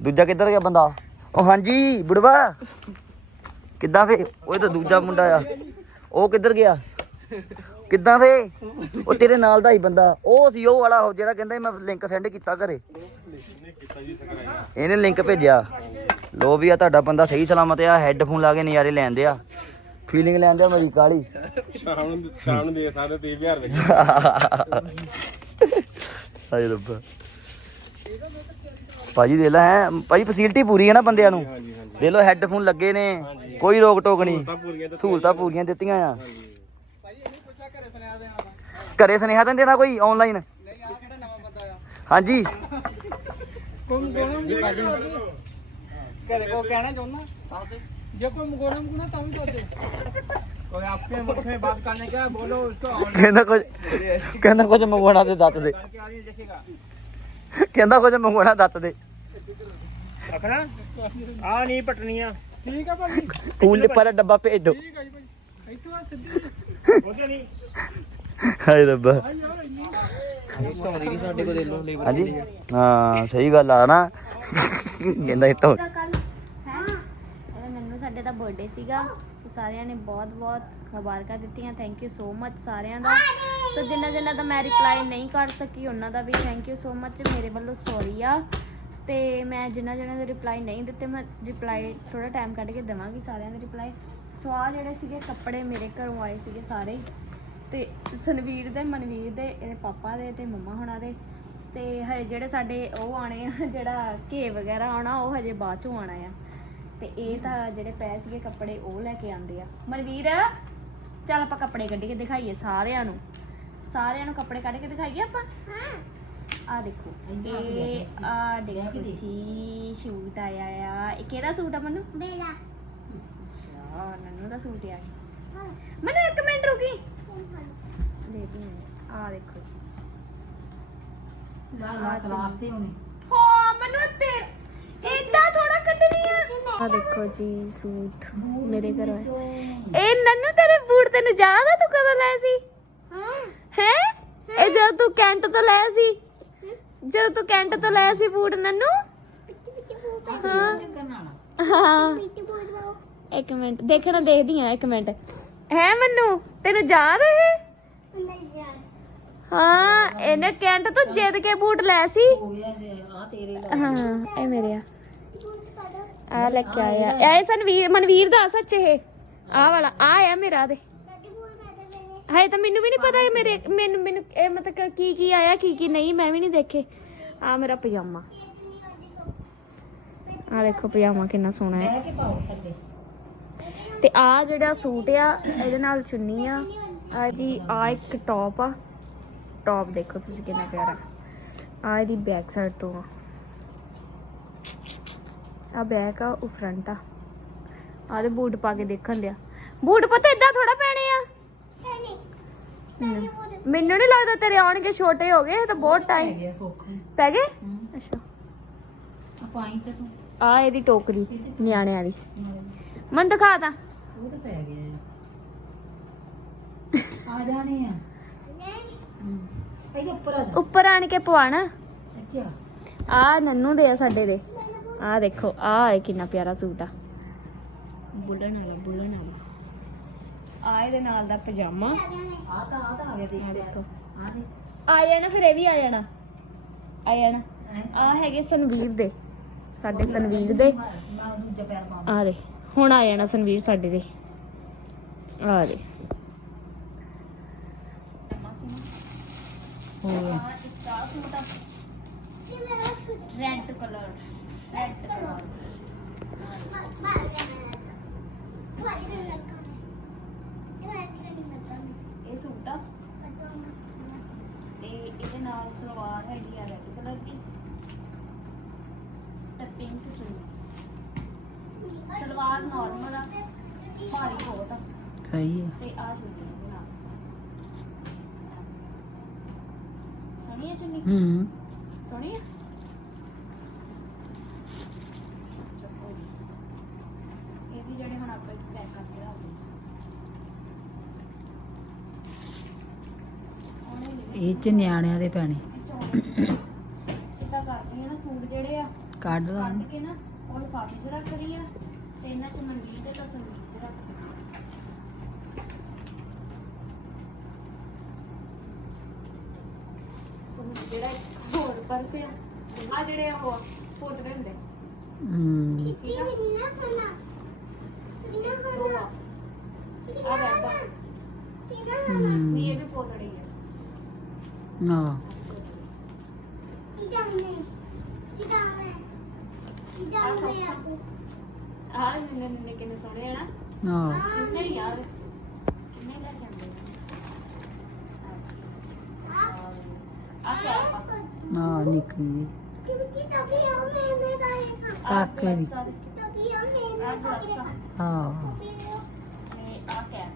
Speaker 4: ਦੂਜਾ ਕਿੱਧਰ ਗਿਆ ਬੰਦਾ? ਉਹ ਹਾਂਜੀ, ਬੁੜਵਾ। ਕਿੱਦਾਂ ਫੇ? ਉਹ ਤਾਂ ਦੂਜਾ ਮੁੰਡਾ ਆ। ਉਹ ਕਿੱਧਰ ਗਿਆ? ਕਿੱਦਾਂ ਫੇ? ਉਹ ਤੇਰੇ ਨਾਲ ਦਾ ਹੀ ਬੰਦਾ। ਉਹ ਸੀ ਉਹ ਵਾਲਾ, ਉਹ ਜਿਹੜਾ ਕਹਿੰਦਾ ਮੈਂ ਲਿੰਕ ਸੈਂਡ ਕੀਤਾ ਘਰੇ। ਇਹਨੇ ਲਿੰਕ ਭੇਜਿਆ। ਲੋ ਵੀ ਆ, ਤੁਹਾਡਾ ਬੰਦਾ ਸਹੀ ਸਲਾਮਤ ਆ ਹੈੱਡਫੋਨ ਲਾ ਕੇ ਨਜ਼ਾਰੇ ਲੈਂਦੇ ਆ ਫੀਲਿੰਗ ਲੈਂਦੇ ਆ ਮੇਰੀ ਕਾਲੀ
Speaker 5: ਸ਼ਾਮ ਨੂੰ ਸ਼ਾਮ ਨੂੰ ਦੇ ਸਕਦੇ 30000 ਵਿੱਚ
Speaker 4: ਹਾਏ ਰੱਬਾ। ਭਾਜੀ ਦੇ ਲੈ ਹੈ ਭਾਜੀ ਫੈਸਿਲਿਟੀ ਪੂਰੀ ਹੈ ਨਾ ਬੰਦਿਆਂ ਨੂੰ।
Speaker 5: ਹਾਂਜੀ ਹਾਂਜੀ।
Speaker 4: ਦੇ ਲੋ ਹੈੱਡਫੋਨ ਲੱਗੇ ਨੇ ਕੋਈ ਰੋਕ ਟੋਕ ਨਹੀਂ। ਸਹੂਲਤਾਂ ਪੂਰੀਆਂ ਦਿੱਤੀਆਂ ਆ। ਘਰੇ ਸੁਨੇਹਾ ਤਾਂ ਨੀ ਦੇਣਾ ਕੋਈ ਆਨਲਾਈਨ ਹਾਂਜੀ।
Speaker 6: ਘਰੇ ਕੋ ਕਹਿਣਾ ਚਾਹੁੰਦਾ? ਦੱਸ ਦੇ। ਜੇ ਕੋਈ ਮਗੋਣਾ ਮਗੋਣਾ ਤਾਂ ਵੀ ਦੱਸ ਦੇ ਕੋਈ ਆਪੇ ਮੁਖ में बात करने क्या बोलो उसको और
Speaker 4: ਕਹਿੰਦਾ ਕੁਝ ਕਹਿੰਦਾ ਕੁਝ ਮੰਗਵਾਉਣਾ ਤੇ ਦੱਤ ਦੇ
Speaker 6: करके आदमी देखेगा
Speaker 4: ਕਹਿੰਦਾ ਕੁਝ ਮੰਗਵਾਉਣਾ ਦੱਤ ਦੇ
Speaker 5: ਰੱਖਣਾ ਆ ਨਹੀਂ ਪਟਣੀਆਂ
Speaker 6: ਠੀਕ ਆ ਭਾਜੀ
Speaker 4: ਫੂਲ ਪਰ ਡੱਬਾ ਭੇਜ ਦੋ
Speaker 6: ਠੀਕ ਆ ਜੀ ਭਾਜੀ ਇੱਥੋਂ ਆ ਸਿੱਧੀ
Speaker 5: ਉਹਦੇ ਨਹੀਂ
Speaker 4: ਹਾਏ ਰੱਬਾ
Speaker 6: ਆ ਯਾਰ ਇੰਨੀ
Speaker 5: ਧੌਂਦੀ ਨਹੀਂ ਸਾਡੇ ਕੋਲ ਦੇ ਲੋ ਲਈ
Speaker 4: ਹਾਂਜੀ ਹਾਂ ਸਹੀ ਗੱਲ ਆ ਨਾ ਕਹਿੰਦਾ ਇਹ ਤੋਂ
Speaker 1: ਕੱਲ ਹੈ ਇਹ ਮੈਨੂੰ ਦਾ ਬਰਥਡੇ ਸੀਗਾ। ਸੋ ਸਾਰਿਆਂ ਨੇ ਬਹੁਤ ਬਹੁਤ ਮੁਬਾਰਕਾਂ ਦਿੱਤੀਆਂ। ਥੈਂਕ ਯੂ ਸੋ ਮੱਚ ਸਾਰਿਆਂ ਦਾ। ਸੋ ਜਿਨ੍ਹਾਂ ਜਿਨ੍ਹਾਂ ਦਾ ਮੈਂ ਰਿਪਲਾਈ ਨਹੀਂ ਕਰ ਸਕੀ, ਉਹਨਾਂ ਦਾ ਵੀ ਥੈਂਕ ਯੂ ਸੋ ਮੱਚ ਮੇਰੇ ਵੱਲੋਂ ਸੌਰੀ ਆ। ਤੇ ਮੈਂ ਜਿਨ੍ਹਾਂ ਜਿਨ੍ਹਾਂ ਦੇ ਰਿਪਲਾਈ ਨਹੀਂ ਦਿੱਤੇ, ਮੈਂ ਰਿਪਲਾਈ ਥੋੜਾ ਟਾਈਮ ਕੱਢ ਕੇ ਦੇਵਾਂਗੀ ਸਾਰਿਆਂ ਦੇ ਰਿਪਲਾਈ ਸੋ ਆ ਜਿਹੜੇ ਸੀਗੇ ਕੱਪੜੇ ਮੇਰੇ ਘਰੋਂ ਆਏ ਸੀਗੇ ਸਾਰੇ। ਤੇ ਸਨਵੀਰ ਦੇ, ਮਨਵੀਰ ਦੇ, ਇਹਦੇ ਪਾਪਾ ਦੇ ਤੇ ਮੰਮਾ ਹੋਣਾ ਦੇ। ਤੇ ਹਜੇ ਜਿਹੜੇ ਸਾਡੇ ਉਹ ਆਣੇ ਆ, ਜਿਹੜਾ ਘੇ ਵਗੈਰਾ ਆਉਣਾ, ਉਹ ਹਜੇ ਬਾਅਦ ਚੋਂ ਆਣਾ ਆ। ਤੇ ਇਹ ਤਾਂ ਜਿਹੜੇ ਪਏ ਸੀਗੇ ਕੱਪੜੇ ਉਹ ਲੈ ਕੇ ਆਂਦੇ ਆ। ਮਨਵੀਰ ਚੱਲ ਆਪਾਂ ਕੱਪੜੇ ਕੱਢ ਕੇ ਦਿਖਾਈਏ ਸਾਰਿਆਂ ਨੂੰ। ਸਾਰਿਆਂ ਨੂੰ ਕੱਪੜੇ ਕੱਢ ਕੇ ਦਿਖਾਈਏ ਆਪਾਂ? ਆ ਦੇਖੋ ਇਹ ਆ ਦੇਖੋ ਜੀ ਸ਼ੂਟ ਆਇਆ ਆ। ਇਹ ਕਿਹੜਾ ਸੂਟ ਆ ਮਨੂੰ?
Speaker 2: ਮੇਰਾ।
Speaker 1: ਅੱਛਾ ਨੰਨੂ ਦਾ ਸੂਟ ਆ ਮੈਨੂੰ ਇੱਕ ਮਿੰਟ ਰੁਕੀ। ਦੇਖਦੀ ਆ ਦੇਖੋ ਜੀ।
Speaker 3: ਲਾ ਲਾ ਕਲਾਸ ਤੇ ਹੋਣੀ।
Speaker 1: ਹਾਂ ਮੈਨੂੰ ਤੇ ਇਦਾਂ ਥੋੜਾ ਕੱਢਣੀ ਆ। ਆ ਦੇਖੋ ਜੀ ਸੂਟ ਮੇਰੇ ਘਰ ਆਇਆ। ਇਹ ਨੰਨੂ ਤੇਰੇ ਬੂਟ ਤੈਨੂੰ ਆ ਤੂੰ ਕਦੋਂ ਲਏ ਸੀ?
Speaker 2: ਹਾਂ।
Speaker 1: ਹੈ? ਇਹ ਜਦੋਂ ਤੂੰ ਕੈਂਟ ਤੋਂ ਲਿਆ ਸੀ? ਜਦੋਂ ਤੂੰ ਕੈਂਟ ਤੋਂ ਲਿਆ ਸੀ ਬੂਟ ਨੰਨੂ? ਹਾਂ। ਇੱਕ ਮਿੰਟ ਦੇਖਣਾ ਦੇਖਦੀ ਆ ਇੱਕ ਮਿੰਟ। ਹੈ ਮੈਨੂੰ ਤੈਨੂੰ ਯਾਦ ਹੈ ਹਾਂ ਇਹਨੇ ਕੈਂਟ ਤੋਂ ਜਿੱਦ ਕੇ ਬੂਟ ਲੈ ਸੀ।
Speaker 3: ਹੋ ਗਿਆ ਜੇ ਆ ਤੇਰੇ ਲਾ
Speaker 1: ਹਾਂ ਇਹ ਮੇਰੇ ਆ। ਆ ਲੈ ਕੇ ਆਇਆ। ਇਹ ਸਨਵੀਰ ਮਨਵੀਰ ਦਾ ਸੱਚ ਇਹ। ਆ ਵਾਲਾ ਆ ਆ ਮੇਰਾ ਦੇ ਹਾਏ ਤਾਂ ਮੈਨੂੰ ਵੀ ਨਹੀਂ ਪਤਾ ਇਹ ਮੇਰੇ ਮੈਨੂੰ ਮੈਨੂੰ ਇਹ ਮਤਲਬ ਕਿ ਕੀ ਆਇਆ ਕੀ ਕੀ ਨਹੀਂ ਮੈਂ ਵੀ ਨਹੀਂ ਦੇਖੇ। ਆ ਮੇਰਾ ਪਜਾਮਾ। ਆ ਦੇਖੋ ਪਜਾਮਾ ਕਿੰਨਾ ਸੋਹਣਾ ਹੈ।
Speaker 3: ਕੇ ਥੱਲੇ।
Speaker 1: ਤੇ ਆ ਜਿਹੜਾ ਸੂਟ ਆ ਇਹਦੇ ਨਾਲ ਚੁੰਨੀ ਆ। ਆ ਜੀ ਆ ਇੱਕ ਟੌਪ ਆ। ਟੌਪ ਦੇਖੋ ਤੁਸੀਂ ਕਿੰਨਾ ਪਿਆਰਾ। ਆ ਇਹਦੀ ਬੈਕ ਸਾਈਡ ਤੋਂ ਆ। ਆ ਬੈਕ ਆ ਉਹ ਫਰੰਟ ਆ। ਆ ਦੇ ਬੂਟ ਪਾ ਕੇ ਦੇਖਣ ਦਿਆ। ਬੂਟ ਪਤਾ ਇਦਾਂ ਥੋੜਾ ਪੈਣੇ ਆ। ਮੈਨੂੰ ਨਹੀਂ ਲੱਗਦਾ ਤੇਰੇ ਆਉਣਗੇ ਛੋਟੇ ਹੋ ਗਏ ਇਹ ਤਾਂ ਬਹੁਤ
Speaker 3: ਪੈ
Speaker 1: ਟਾਈਮ। ਪੈ ਗਏ? ਅੱਛਾ।
Speaker 3: ਆ ਪਾਈ ਤੇ ਤੂੰ।
Speaker 1: ਆ ਇਹਦੀ ਟੋਕਰੀ ਨਿਆਣਿਆਂ ਦੀ। ਮਨ ਦਿਖਾ ਤਾ।
Speaker 3: ਉਹ ਤਾਂ ਪੈ ਗਿਆ। ਆ ਆ ਜਾਣੇ ਆ। ਇਹਦੇ ਉੱਪਰ ਆ ਜਾ।
Speaker 1: ਉੱਪਰ ਆਣ ਕੇ ਪਵਾਣਾ
Speaker 3: ਆ।
Speaker 1: ਨੰਨੂ ਦੇ ਆ ਸਾਡੇ ਦੇ। ਆ ਦੇਖੋ ਆ ਹੈ ਕਿੰਨਾ ਪਿਆਰਾ ਸੂਟ ਆ। ਬੁੱਲਣ ਵਾਲਾ ਬੁੱਲਣ ਵਾਲਾ। ਆ ਇਹਦੇ ਨਾਲ ਦਾ ਪਜਾਮਾ।
Speaker 3: ਆ ਤਾਂ ਆ ਤਾਂ ਆ ਗਿਆ ਦੇਖ
Speaker 1: ਆ
Speaker 3: ਆ ਦੇ
Speaker 1: ਆ ਜਾਣਾ ਫਿਰ ਇਹ ਵੀ ਆ ਜਾਣਾ। ਆ ਜਾਣਾ। ਆ ਹੈਗੇ ਸਨਵੀਰ ਦੇ। ਸਾਡੇ ਸਨਵੀਰ ਦੇ। ਆ ਦੇ। ਹੁਣ ਆ ਜਾਣਾ ਸਨਵੀਰ ਸਾਡੇ ਦੇ। ਆ ਦੇ।
Speaker 3: ਹੋਰ
Speaker 2: suit suit red colour red colour
Speaker 1: ਇਹ ਸੂਟ ਆ। ਤੇ ਇਹਦੇ ਨਾਲ ਸਲਵਾਰ ਹੈਗੀ ਆ ਰੈੱਡ ਕਲਰ ਦੀ। ਤੇ ਪਿੰਕ ਸੂਟ ਸਲਵਾਰ ਨਾਰਮਲ ਆ ਭਾਰੀ ਬਹੁਤ ਆ।
Speaker 3: ਸਹੀ ਆ।
Speaker 1: ਤੇ ਆ। ਚੁੰਨੀ ਇਹਦੇ ਨਾਲ ਸੋਹਣੀ ਆ ਚੁੰਨੀ
Speaker 3: ਹੂੰ
Speaker 1: ਸੋਹਣੀ ਆ ਇਹ ਵੀ ਜਿਹੜੇ ਹੁਣ ਆਪਾਂ ਪੈਕ ਕਰਕੇ ਰੱਖਦੇ
Speaker 3: ਚ ਨਿਆਣਿਆਂ ਦੇ ਪੈਣੇ।
Speaker 1: ਸਿੱਧਾ ਕਰਦੀ ਆ ਨਾ ਸੂਟ ਜਿਹੜੇ ਆ
Speaker 3: ਕੱਢ ਲਾ।
Speaker 1: ਕੱਢ ਕੇ ਨਾ ਉਹ ਲਿਫਾਫੇ 'ਚ ਰੱਖ ਰਹੀ ਆ ਤੇ ਇਹਨਾਂ 'ਚ ਮਨਵੀਰ ਤੇ ਤਾਂ ਸੰਗੀਤ ਤੇ ਰੱਖ ਦਿੰਦੀ ਆ। ਸੂਟ ਜਿਹੜਾ ਇੱਕ ਹੋਰ ਪਰਸ ਆ ਆ ਜਿਹੜੇ ਉਹ ਪੋਤਰੇ ਹੁੰਦੇ।
Speaker 3: ਹੂੰ।
Speaker 2: ਕਿੰਨਾ ਖਾਣਾ ਕਿੰਨਾ
Speaker 1: ਦੋ
Speaker 2: ਖਾਣਾ
Speaker 1: ਆ ਆ ਰੈੱਡ ਆ
Speaker 2: ਕਿੰਨਾ
Speaker 3: ਹੂੰ।
Speaker 1: ਵੀ ਇਹ ਵੀ ਪੋਤੜੇ ਹੀ। ਆ
Speaker 2: ਕਿਦਾਂ
Speaker 1: ਆ ਨਿੰਨੇ ਨਿੰਨੇ ਕਿੰਨੇ ਸੋਹਣੇ ਆ ਨਾ।
Speaker 3: ਨਾ
Speaker 1: ਕਿੰਨੇ ਯਾਰ? ਕਿੰਨੇ ਲੈ ਕੇ ਆਂਦੇ ਆ ਆ
Speaker 2: ਮੈਂ ਮੈਂ ਕਰੇ
Speaker 3: ਕਾਕੇ ਦੀ
Speaker 1: ਇਹ ਆ ਕੈਪ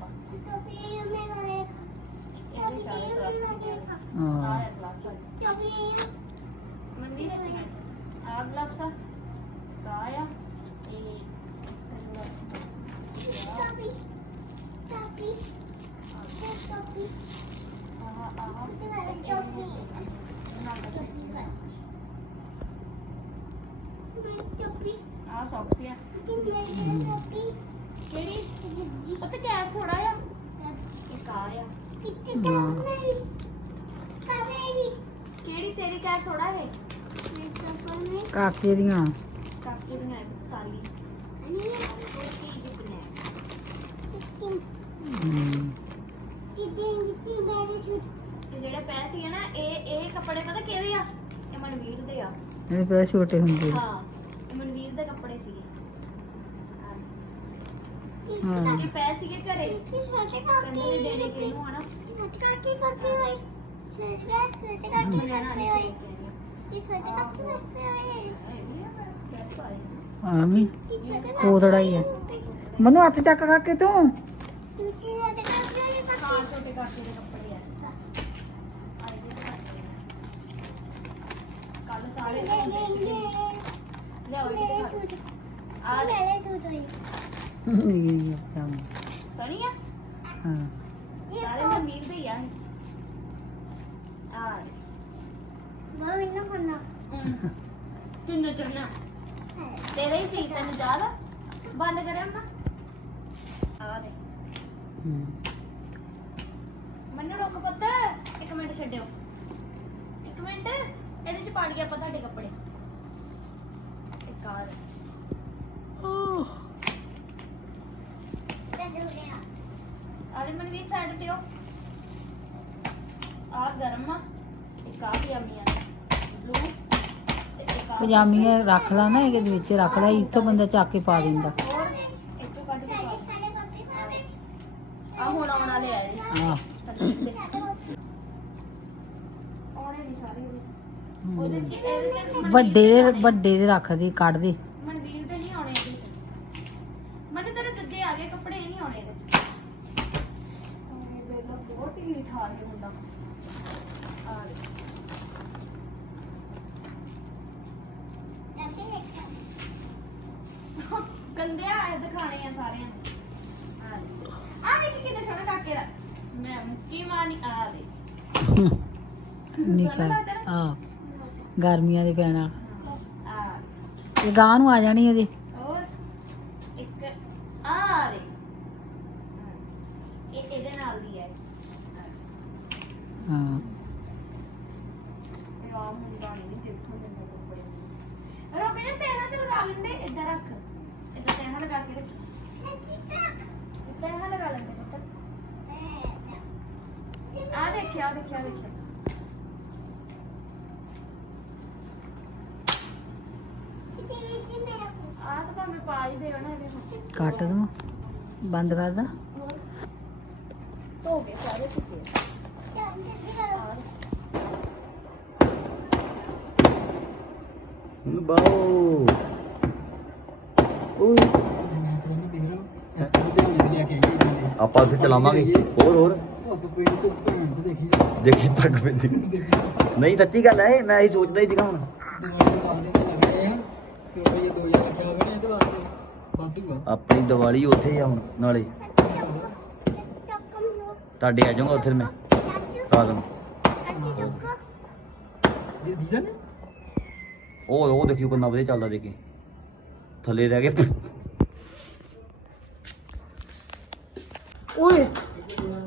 Speaker 1: ਆ ਸੌਕਸ ਆ ਕਿਹੜੀ? ਪਤਾ ਕੈਪ ਥੋੜਾ ਆ ਇੱਕ ਆ ਆ।
Speaker 2: ਕਿੱਥੇ ਜਾ ਮੇਰੀ ਕਾਵੇਰੀ
Speaker 1: ਕਿਹੜੀ ਤੇਰੀ ਥੋੜਾ ਹੈ
Speaker 2: ਮੈਂ ਤਾਂ ਮੈਂ
Speaker 3: ਕਾਕੇ ਦੀਆਂ।
Speaker 1: ਕਾਕੀ ਦੀਆਂ ਸਾਰੀ
Speaker 2: ਅਨੀ
Speaker 1: ਚੀਜ਼ ਬਣਾ
Speaker 3: ਹਮ,
Speaker 2: ਕਿਤੇ ਕਿਤੇ ਮੇਰੇ ਛੁੱਟ
Speaker 1: ਇਹ ਜਿਹੜੇ ਪੈ ਸੀਗੇ ਨਾ ਇਹ ਇਹ ਕੱਪੜੇ ਪਤਾ ਕਿਹਦੇ ਆ? ਇਹ ਮਨਵੀਰ ਦੇ ਆ।
Speaker 3: ਇਹਦੇ ਪੈਰ ਛੋਟੇ ਹੁੰਦੇ।
Speaker 1: ਹਾਂ ਇਹ ਮਨਵੀਰ ਦੇ ਕੱਪੜੇ ਸੀਗੇ।
Speaker 3: ਹਾਂ।
Speaker 1: ਇਹ ਪੈ ਸੀਗੇ ਘਰੇ।
Speaker 2: ਕਿ ਛੋਟੇ
Speaker 1: ਕਹਿੰਦੇ ਵੀ ਦੇਣੇ ਕਿਹਨੂੰ ਹਨਾ
Speaker 2: ਕਾਕੇ ਕਾਕੇ ਹੋਏ
Speaker 3: ਆਮੀ
Speaker 2: ਕਿ ਛੋਟੇ
Speaker 3: ਉਹ ਥੋੜਾ ਹੀ ਹੈ। ਮਨੂੰ ਹੱਥ ਚੱਕ ਕਾਕੇ ਤੂੰ।
Speaker 1: ਹਾਂ। ਸਾਰੇ
Speaker 2: ਮੇਰੇ
Speaker 1: ਦੇ ਹੀ ਆ ਆ
Speaker 2: ਬਹੁਤ ਇੰਨਾ ਖਾਣਾ
Speaker 1: ਕਿੰਨੇ ਚੜਨਾ ਹੀ ਸੀ ਤੈਨੂੰ ਯਾਦ ਆ? ਬੰਦ ਕਰਿਆ ਮੈਂ ਆ ਦੇ ਮੈਨੂੰ ਰੁਕ ਪੁੱਤ ਇੱਕ ਮਿੰਟ ਛੱਡਿਓ ਇੱਕ ਮਿੰਟ ਇਹਦੇ ਚ ਪਾ ਗਿਆ ਆਪਾਂ ਤੁਹਾਡੇ ਕੱਪੜੇ ਇੱਕ ਆ ਦੇ
Speaker 2: ਤੇ ਦੋ
Speaker 1: ਆਲੇ ਮਨਵੀਰ ਸਾਈਡ ਤੇ ਹੋ ਆ ਗਰਮ ਆ ਇੱਕ ਆ ਪਜਾਮੀ ਆ। ਬਲੂ ਤੇ ਇੱਕ ਆ
Speaker 3: ਪਜਾਮੀਆਂ ਰੱਖ ਲਾ ਨਾ ਇਹਦੇ ਵਿੱਚ ਰੱਖ ਲੈ ਇੱਥੋਂ ਬੰਦਾ ਚੱਕ ਕੇ ਪਾ ਦਿੰਦਾ।
Speaker 1: ਹੋਰ ਇੱਥੋਂ ਕੱਢ ਕੇ ਪਾ
Speaker 2: ਖਾਲੇ ਪਾਪੇ ਪਾਪੇ
Speaker 1: ਆ ਹੁਣ ਆਉਣ ਵਾਲੇ ਆ ਜੀ
Speaker 3: ਹਾਂ।
Speaker 1: ਸਰਦੀ ਦੇ ਆਉਣੇ ਨਹੀਂ ਸਾਰੇ ਉਹਦੇ ਚ। ਉਹਦੇ ਚ ਇਹਦੇ ਚ ਮਨਵੀਰ
Speaker 3: ਵੱਡੇ। ਵੱਡੇ ਦੇ ਰੱਖ ਦੇ ਕੱਢ ਦੇ।
Speaker 1: ਮਨਵੀਰ ਦੇ ਨਹੀਂ ਆਉਣੇ ਇਹਦੇ ਚ। ਮਨ ਤੇਰੇ ਦੂਜੇ ਆ ਗਏ ਕੱਪੜੇ ਨਹੀਂ ਆਉਣੇ ਇਹਦੇ ਚ। ਇਹ ਦੇ ਲੋ ਬਹੁਤ ਹੀ ਠਾ ਕੇ ਹੁੰਦਾ ਆ ਦੇ ਗੰਦਿਆ ਇਹ ਦਿਖਾਣੇ ਆ ਸਾਰਿਆਂ ਨੂੰ ਆ ਦੇ ਆ ਦੇਖ ਕਿੰਨੇ ਸੋਹਣੇ ਕਾਕੇ ਦਾ ਮੈਂ ਮੁੱਕੀ ਮਾਨੀ ਆ ਦੇ
Speaker 3: ਨਿਕਲ। ਹਾਂ। ਗਰਮੀਆਂ ਦੇ ਪੈਣਾ।
Speaker 1: ਆ
Speaker 3: ਇਹ ਗਾਂ ਨੂੰ ਆ ਜਾਣੀ ਇਹਦੇ
Speaker 1: ਹੋਰ ਇੱਕ ਆ ਦੇ ਇਹ ਇਹਦੇ ਨਾਲ ਦੀ ਹੈ
Speaker 3: ਹਾਂ
Speaker 1: ਇਹ ਆ ਮੁੰਡਾ ਨਹੀਂ ਦੇਖੋ ਦਿੰਦਾ ਕੱਪੜੇ ਰੁਕ ਜਾ ਤੇਰਾ ਤੇ ਲਗਾ ਲੈਂਦੇ ਇੱਧਰ ਰੱਖ ਇੱਧਰ ਤੇਹਾ ਲਗਾ ਕੇ ਰੱਖ ਤੇਹਾ ਲਗਾ ਲੈਂਦੇ ਪੁੱਤ ਆ ਦੇਖਿਆ ਆ ਦੇਖਿਆ ਆ ਦੇਖਿਆ। ਆ ਤਾਂ ਭਾਵੇਂ ਪਾ ਹੀ ਦੇਣਾ ਇਹਦੇ ਵਿੱਚ
Speaker 3: ਕੱਟ ਦਵਾਂ ਬੰਦ ਕਰ ਦਾਂ।
Speaker 1: ਧੋ ਕੇ ਸਾਰੇ ਧੁੱਪੇ।
Speaker 4: ਬਾਓ। ਓਏ
Speaker 6: ਮੈਂ ਤਾਂ ਨਹੀਂ ਦੇਖ ਇੱਕ ਉਹਦੇ ਨਾਲ ਲਿਆ ਕੇ ਦੇ।
Speaker 4: ਆਪਾਂ ਉੱਥੇ ਚਲਾਵਾਂਗੇ। ਹੋਰ ਹੋਰ।
Speaker 6: ਉਹ ਪਿੰਡ ਤੋਂ ਤੋਂ ਦੇਖੀ।
Speaker 4: ਦੇਖੀ ਤੱਕ ਪੈਂਦੀ ਨਹੀਂ। ਸੱਚੀ ਗੱਲ ਹੈ ਮੈਂ ਇਹੀ ਸੋਚਦਾ ਹੀ ਸੀਗਾ ਹੁਣ।
Speaker 6: ਦਿਵਾਲੀ ਤੋਂ ਬਾਅਦ ਦੇ ਲੱਗੇ ਆ ਕਿ ਉਹ ਇਹ 2000 ਰੱਖਿਆ ਹੋਵੇ ਨੇ ਇਹਦੇ ਵਾਸਤੇ ਵਾਧੂ ਆ।
Speaker 4: ਆਪਣੀ ਦੀਵਾਲੀ ਉੱਥੇ ਹੀ ਆ ਹੁਣ ਨਾਲੇ। ਤੁਹਾਡੇ ਆ ਜਾਊਂਗਾ ਉੱਥੇ ਮੈਂ। ਨੇ? ਉਹ ਉਹ ਦੇਖਿਓ ਕਿੰਨਾ ਵਧੀਆ ਚੱਲਦਾ ਦੇਖੀ। ਥੱਲੇ ਰਹਿ ਗਏ।
Speaker 1: ਓਏ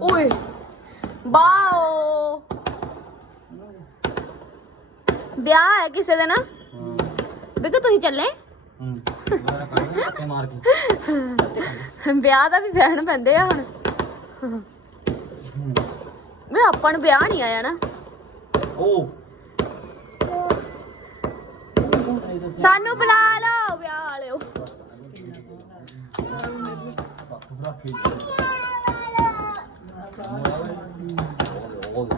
Speaker 1: ਓਏ। ਬਾਓ ਵਿਆਹ ਹੈ ਕਿਸੇ ਦਾ ਨਾ? ਬਿਕੂ ਤੁਸੀਂ ਚੱਲੇ?
Speaker 4: ਮੇਰਾ ਕੇ?
Speaker 1: ਵਿਆਹ ਦਾ ਵੀ ਫੈਣ ਪੈਂਦੇ ਆ ਹੁਣ। ਮੈਂ ਆਪਾਂ ਨੂੰ ਵਿਆਹ ਨਹੀਂ ਆਇਆ ਨਾ।
Speaker 4: ਉਹ
Speaker 1: ਸਾਨੂੰ ਬੁਲਾ ਲਓ ਵਿਆਹ ਵਾਲਿਓ।
Speaker 4: ਉਹ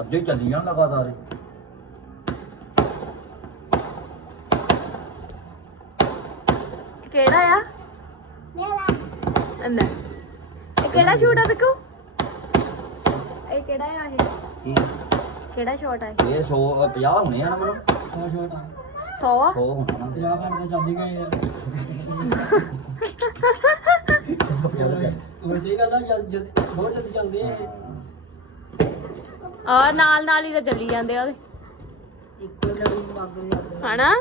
Speaker 4: ਅੱਧੇ ਚੱਲੀਆਂ ਲਗਾਤਾਰ
Speaker 1: ਕਿਹੜਾ ਸ਼ੂਟ ਆ ਬਿੱਕੂ? ਕਿਹੜਾ ਆ ਇਹ? ਕਿਹੜਾ ਸ਼ਾਟ ਆ
Speaker 4: ਇਹ? 100 50 ਹੋਣੇ ਆ ਨਾ ਮੈਨੂੰ?
Speaker 7: ਸੌ ਛੋਟਾ
Speaker 1: 100
Speaker 4: 100 ਹੋਣਾ ਨਾ।
Speaker 7: ਪੰਜਾਬ ਘੰਟੇ ਚੱਲਦੀ ਗਈ ਯਾਰ। ਚਲੋ ਇਹ- ਉਹ ਬਹੁਤ ਜਲਦੀ ਚੱਲਦੇ ਆ
Speaker 1: ਆ ਨਾਲ ਨਾਲ ਹੀ ਤਾਂ ਚੱਲੀ ਜਾਂਦੇ ਆ ਉਹਦੇ।
Speaker 7: ਇੱਕੋ ਹੀ ਲੜੀ ਨੂੰ ਅੱਗ ਲੱਗ
Speaker 1: ਹਨਾ?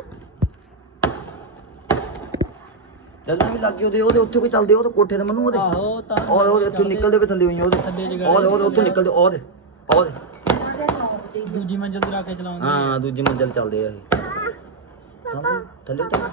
Speaker 4: ਚੱਲਣ ਵੀ ਲੱਗ ਗਏ ਉਹਦੇ ਉਹਦੇ ਉੱਥੇ ਕੋਈ ਚੱਲਦੇ ਉਹ ਤਾਂ ਕੋਠੇ ਤੇ ਮੈਨੂੰ ਉਹਦੇ।
Speaker 7: ਆਹੋ ਤਾਂ
Speaker 4: ਉਹ ਉਹ ਇੱਥੋਂ ਨਿਕਲਦੇ ਵੀ ਥੱਲੇ ਹੋਈਆਂ ਉਹਦੇ।
Speaker 7: ਥੱਲੇ ਜਗ੍ਹਾ
Speaker 4: ਉਹਦੇ ਉਹਦੇ ਉੱਥੋਂ ਨਿਕਲਦੇ ਉਹਦੇ ਉਹਦੇ।
Speaker 7: ਦੂਜੀ ਮੰਜ਼ਿਲ ਤੇ ਰੱਖ ਕੇ ਚਲਾਉਂਦੇ
Speaker 4: ਹਾਂ ਦੂਜੀ ਮੰਜ਼ਲ ਚੱਲਦੇ ਆ ਇਹ। ਥੱਲੇ ਚੱਲ।